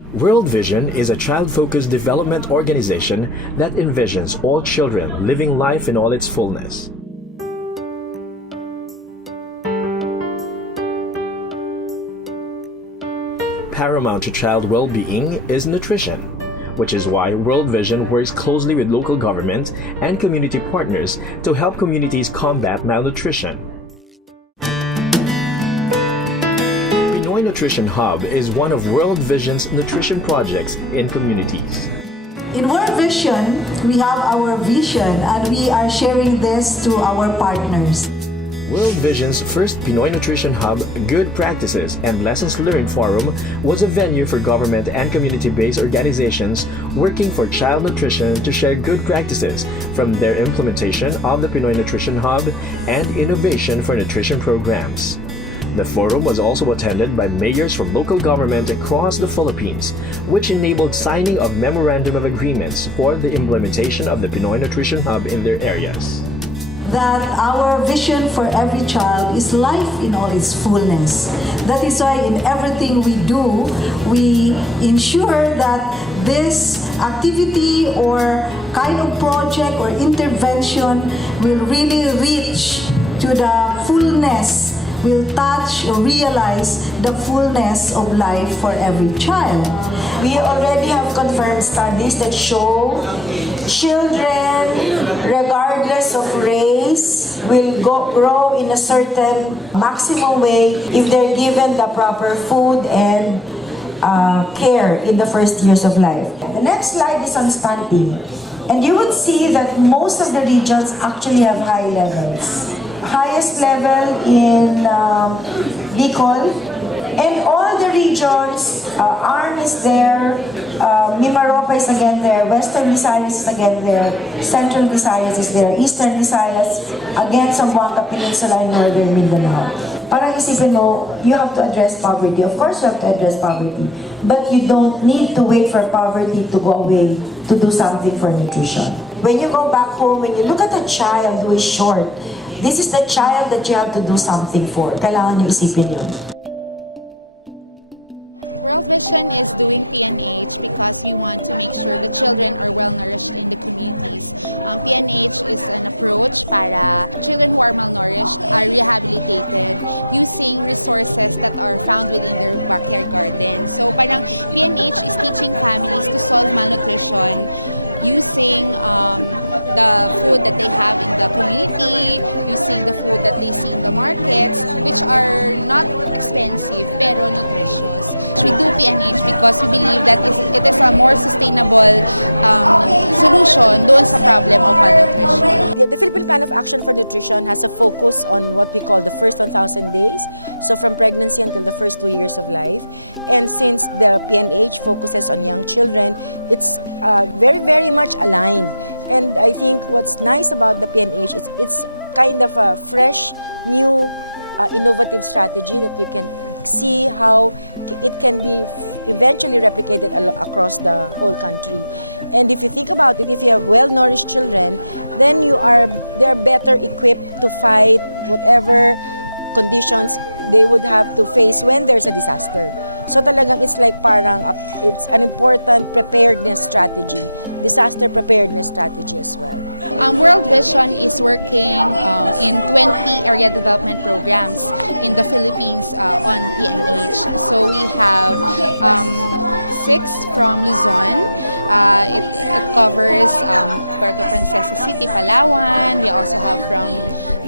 World Vision is a child-focused development organization that envisions all children living life in all its fullness. Paramount to child well-being is nutrition, which is why World Vision works closely with local government and community partners to help communities combat malnutrition. Pinoy Nutrition Hub is one of World Vision's nutrition projects in communities. In World Vision, we have our vision and we are sharing this to our partners. World Vision's first Pinoy Nutrition Hub Good Practices and Lessons Learned Forum was a venue for government and community-based organizations working for child nutrition to share good practices from their implementation of the Pinoy Nutrition Hub and innovation for nutrition programs. The forum was also attended by mayors from local government across the Philippines, which enabled signing of memorandum of agreements for the implementation of the Pinoy Nutrition Hub in their areas. That our vision for every child is life in all its fullness. That is why in everything we do, we ensure that this activity or kind of project or intervention will really reach to the fullness, will touch or realize the fullness of life for every child. We already have confirmed studies that show children, regardless of race, will grow in a certain maximum way if they're given the proper food and care in the first years of life. The next slide is on stunting. And you would see that most of the regions actually have high levels. Highest level in Bicol, and all the regions, ARM is there, Mimaropa is again there, Western Visayas is again there, Central Visayas is there, Eastern Visayas, again Zamboanga Peninsula and Northern Mindanao. Parang isipin mo, you have to address poverty. Of course you have to address poverty, but you don't need to wait for poverty to go away to do something for nutrition. When you go back home, when you look at a child who is short, this is the child that you have to do something for. Kailangan nyo isipin yun. World Vision is doing PNH because we want to make sure the children are well nourished in the communities. PNH is an approach para children who are malnourished are rehabilitated using resources that are found within their backyard garden. So parang PNH is teaching families to solve malnutrition using the food that they have in the community, using the food that they see in the markets, which are not expensive pero nutritious. We do PNH because we believe that it is a more sustainable solution doon sa problem of malnutrition. The Philippine Plan of Action for Nutrition has a focus on what we call the first 1,000 days, so from pregnancy until the first 2 years of life. And since the PNH focuses on young children, it's very, very much aligned. And I think what's nice about the PNH is it's kind of a fresh, new, innovative strategy that we can see how it can be eventually replicated across the whole country. And if you think about it, if you have well-nourished children, then they're better equipped to fight whatever conditions they would have to face when there's a disaster. So talagang it's like it's an important preparedness strategy, disaster preparedness strategy as well. World Vision is working in 20 area development programs in the Philippines on PNH. So we have 6 from Luzon. It covers Puerto Princesa City, Palawan. We also have from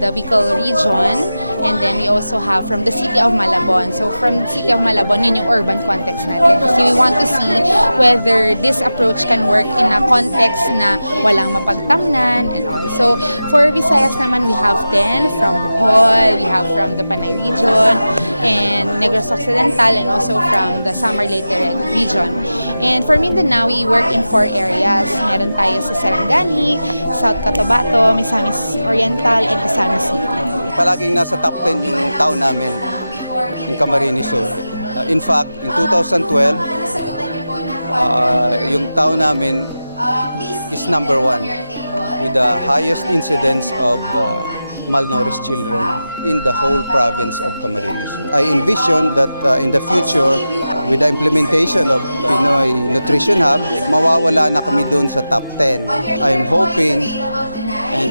the Bicol region, and then we also have from the city of Malabon. So from the city of Malabon, yun yung urban context natin. Kasi we want to see whether this approach can work in a context na walang mapagtamnan and all. So for Visayas naman, we have 10 from Bohol, we have from the Panay region, and Negros Occidental, and also from the Samar Leyte region. And for Mindanao, we work in 4 areas. Meron tayo sa Sarangani, South Cotabato, Misamis Oriental, and Misamis City. Palaging nasa top 10 yung town namin, yung Camarines Sur. In fact, in 2012, yung town namin is number 1 with the highest incidence of malnourished children in the whole province of Camarines Sur. I envision that in the future, with the implementation of Pinoy Nutrition Hub, mawawala na kami doon sa top 10. I'm hoping, and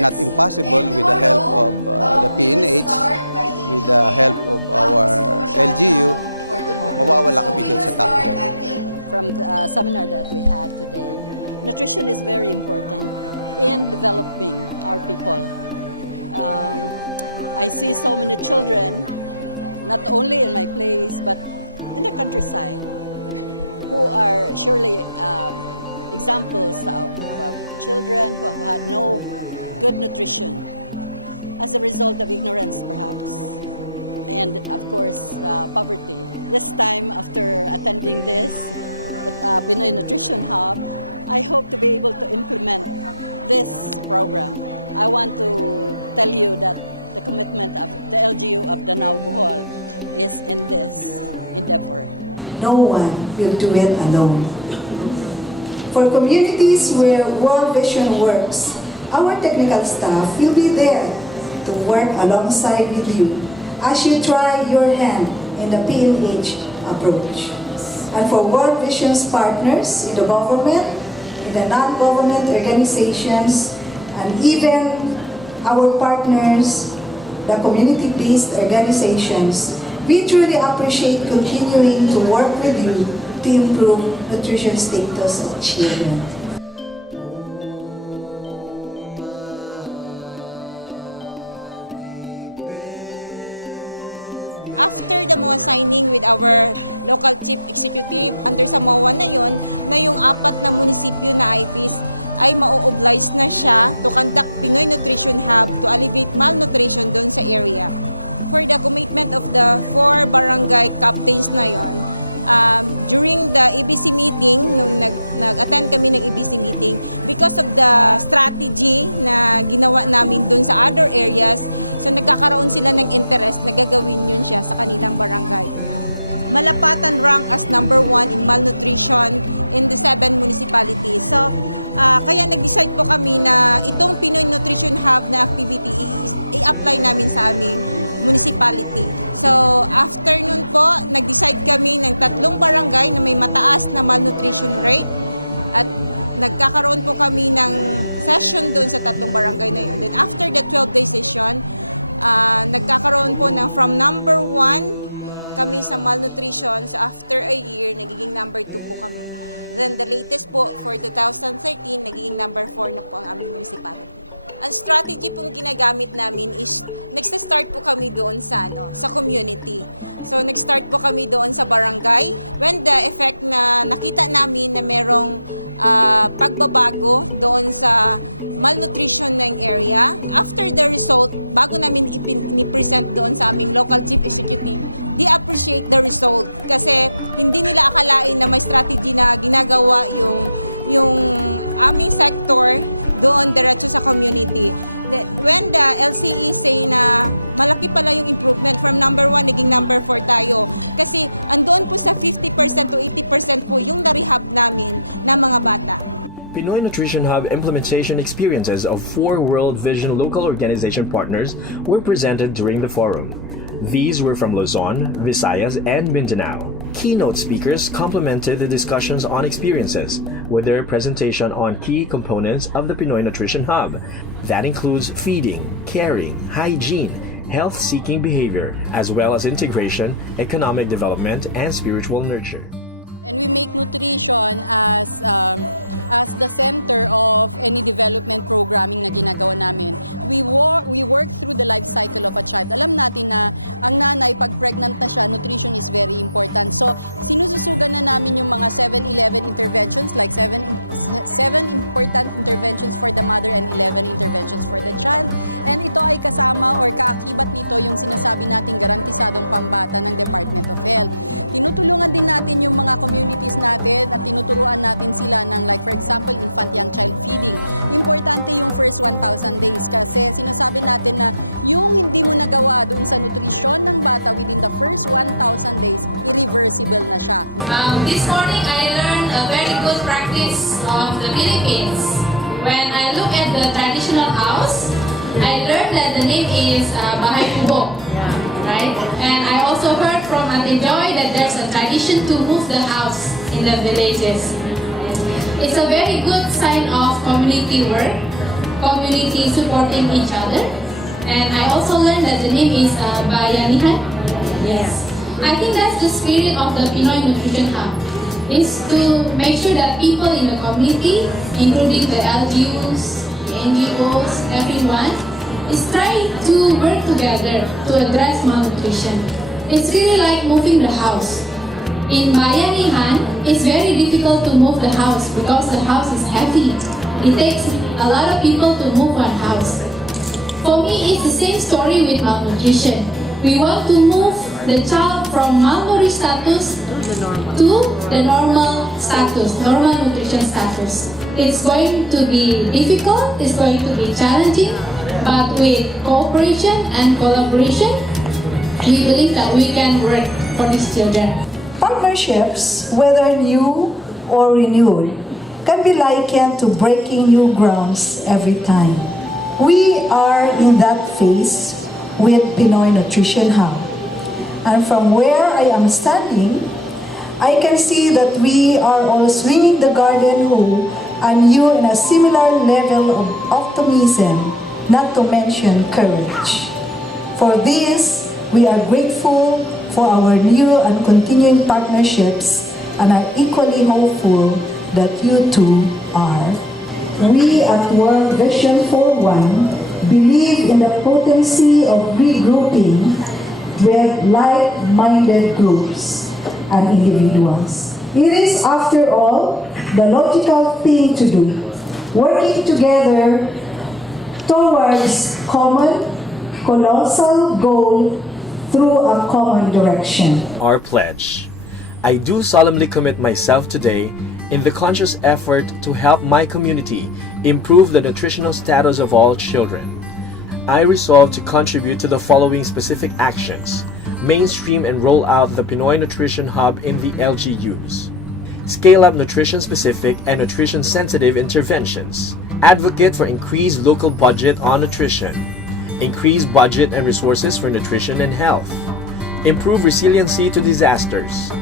not impossible, with the help of the PNH, with the help of our LGU, mawawala kami doon sa top 10. From the seminar that we had today, nutrition is very important in developing our people. I see so many children, not only in my place, but in the countryside, who are surely examples of children who have had no good nutrition as a result of ignorance, perhaps, and of course, poverty. This time, after attending this Pinoy Nutrition Hub, I hope to be able to implement this program. I want to tell you that the commitment of the LGU of Danao Bohol is in this endeavor. No one will do it alone. For communities where World Vision works, our technical staff will be there to work alongside with you as you try your hand in the PNH approach. And for World Vision's partners in the government, in the non-government organizations, and even our partners, the community-based organizations, we truly appreciate continuing to work with you to improve nutrition status of children. After the MOA signing with our local chief executive, under sa MOA na yon, na yung 4 na munisipyo na IPs ay ma-oblige na siya to conduct Pinoy Nutrition Hub to alleviate malnutrition doon sa area. For the commitment of the 4 barangay captains na yon, during the EBC meeting, nung nag-attend kami ng EBC meeting, because of the strategy na ginawa namin doon sa other areas, so nagkakaroon sila ng interest na gagawin yun siya sa kanilang barangay. Malapatan rank as number 1 in malnutrition in the 7 municipalities. So, kaya nag-decide po kami na itong Pinoy Nutrition Hub na activity i-apply namin sa aming municipality. So, after nun po, nag-decide kami ng 3 barangay na may mataas na malnutrition rate at nagkakaroon po kami ng session doon sa 3 barangay na yun. Then after the 12-day session, nagkakaroon po ng from number 1 kami sa malnutrition. So after a year, nagiging number 2 po kami. Then the latest po for 2013, nagiging number 4 na po ang aming municipality. Ang strategy pong ginagamit namin is nag-start po kami doon sa community. So nag-start po kami doon sa barangay. When the effect na nakita namin na merong pagbabago doon sa malnutrition ng area, after the result, bago namin i-present doon sa aming local chief executive, they appreciate the result kasi hindi nila akalain na may strategy na ginagawa yung aming sector doon diretso sa community. When the LCE say na malaki pala yung improvement from number 1 naging number 4 tayo kasi andoon po sa 50% to 80% po yung na-rehab namin na mga bata. Pinoy Nutrition Hub implementation experiences of 4 World Vision local organization partners were presented during the forum. These were from Luzon, Visayas, and Mindanao. Keynote speakers complemented the discussions on experiences with their presentation on key components of the Pinoy Nutrition Hub. That includes feeding, caring, hygiene, health-seeking behavior, as well as integration, economic development, and spiritual nurture. And we make nutrition as the center of any development programming na ginagawa namin. We work through the life cycle of a child. Alam natin na ang nanay, pag pregnant na siya, nutrition is very important. So, sinususugan na namin yung mga 7-11 interventions, like 7 important interventions for the mother and 11 interventions for the child. And ito ay kasama or kaakibat nito yung sinasabi nating garantisadong pambata ng Department of Health. Tinutulungan din natin yung mga communities natin at tinuturuan natin sila ng like for example, infant young child feeding. Importante yung first 1,000 days kasi sinasabi natin na yung hindi mo nagawa doon sa nutrisyon ng bata within the first 1,000 days, irreversible na siya. This morning, I learned a very good practice of the Philippines. When I look at the traditional house, I learned that the villages. It's a very good sign of community work, community supporting each other. And I also learned that the name is Bayanihan. Yes. I think that's the spirit of the Pinoy Nutrition Hub. Is to make sure that people in the community, including the LGUs, NGOs, everyone, is trying to work together to address malnutrition. It's really like moving the house. In Bayanihan, it's very difficult to move the house because the house is heavy. It takes a lot of people to move one house. For me, it's the same story with malnutrition. We want to move the child from malnourished status to the normal status, normal nutrition status. It's going to be difficult, it's going to be challenging, but with cooperation and collaboration, we believe that we can work for these children. Partnerships, whether new or renewed, can be likened to breaking new grounds every time. We are in that phase with Pinoy Nutrition Hub. And from where I am standing, I can see that we are all swinging the garden hoe anew in a similar level of optimism, not to mention courage. For this, we are grateful for our new and continuing partnerships and are equally hopeful that you too are. We at World Vision for One believe in the potency of regrouping with like-minded groups and individuals. It is, after all, the logical thing to do, working together towards common, colossal goal through a common direction. Our pledge. I do solemnly commit myself today in the conscious effort to help my community improve the nutritional status of all children. I resolve to contribute to the following specific actions: mainstream and roll out the Pinoy Nutrition Hub in the LGUs. Scale up nutrition-specific and nutrition-sensitive interventions. Advocate for increased local budget on nutrition. Increase budget and resources for nutrition and health. Improve resiliency to disasters.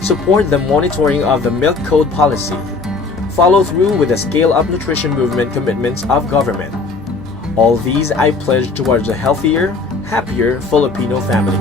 Support the monitoring of the Milk Code policy. Follow through with the scale-up nutrition movement commitments of government. All these I pledge towards a healthier, happier Filipino family.